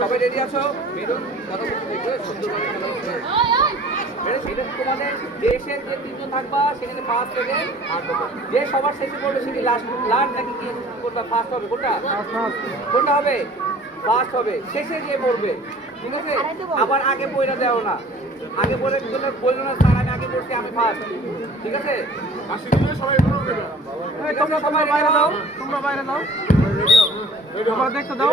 সবাই রেডি আছো? তোমাদের দেশের যে তিনজন থাকবা সেখানে সেকেন্ড আর যে সবার শেষে পড়বে সেটি লাস্ট লাস্ট নাকি কি কোনটা ফার্স্ট হবে কোনটা? কোনটা হবে? ফার্স্ট হবে। শেষে যে পড়বে ঠিক আছে? আবার আগে বইটা দেও না। আগে বলে বলল না স্যার আমি আগে পড়ছি আমি ফার্স্ট ঠিক আছে? তোমরা তোমরা বাইরে দাও তোমরা বাইরে দাও। দেখতে দাও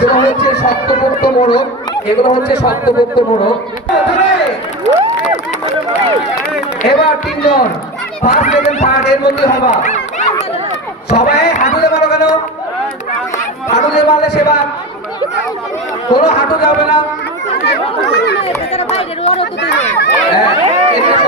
এগুলো হচ্ছে শক্তপোক্ত মোড়ক এগুলো হচ্ছে শক্তপোক্ত মোড়ক। এবার তিনজন ফার্স্ট সেকেন্ড থার্ড এর মধ্যে হবা। সবাই হাঁটুতে মারো কেন? হাঁটুতে মারলে সেবা কোনো হাঁটু যাবে না। হ্যাঁ, এদিকে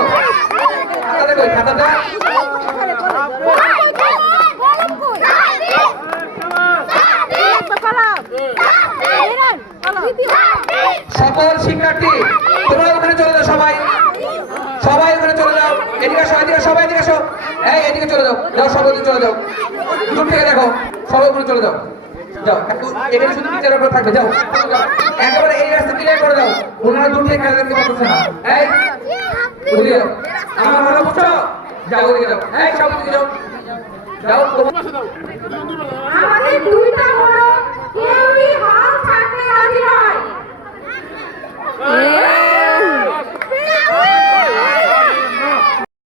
সকল শিক্ষার্থী তোমরা ওখানে চলে যাও সবাই। সবাই ওখানে চলে যাও। এদিকে আসো এদিকে সবাই এদিকে আসো। এই এদিকে চলে যাও। যাও সবাই চলে যাও। দূর থেকে দেখো সবাই ওখানে চলে যাও। যাও একটু- এখানে শুধু টিচার উপরে থাকবে। যাও যাও। একেবারে এই রাস্তা ক্লিয়ার করে দাও। ওনারা দূর থেকে খেলা দেখতে পাচ্ছে না। এই আমার ভালো বুঝছ? যাও ওদিকে যাও। এই সব ওদিকে যাও। যাও আমাদের দুইটা বড় Hey.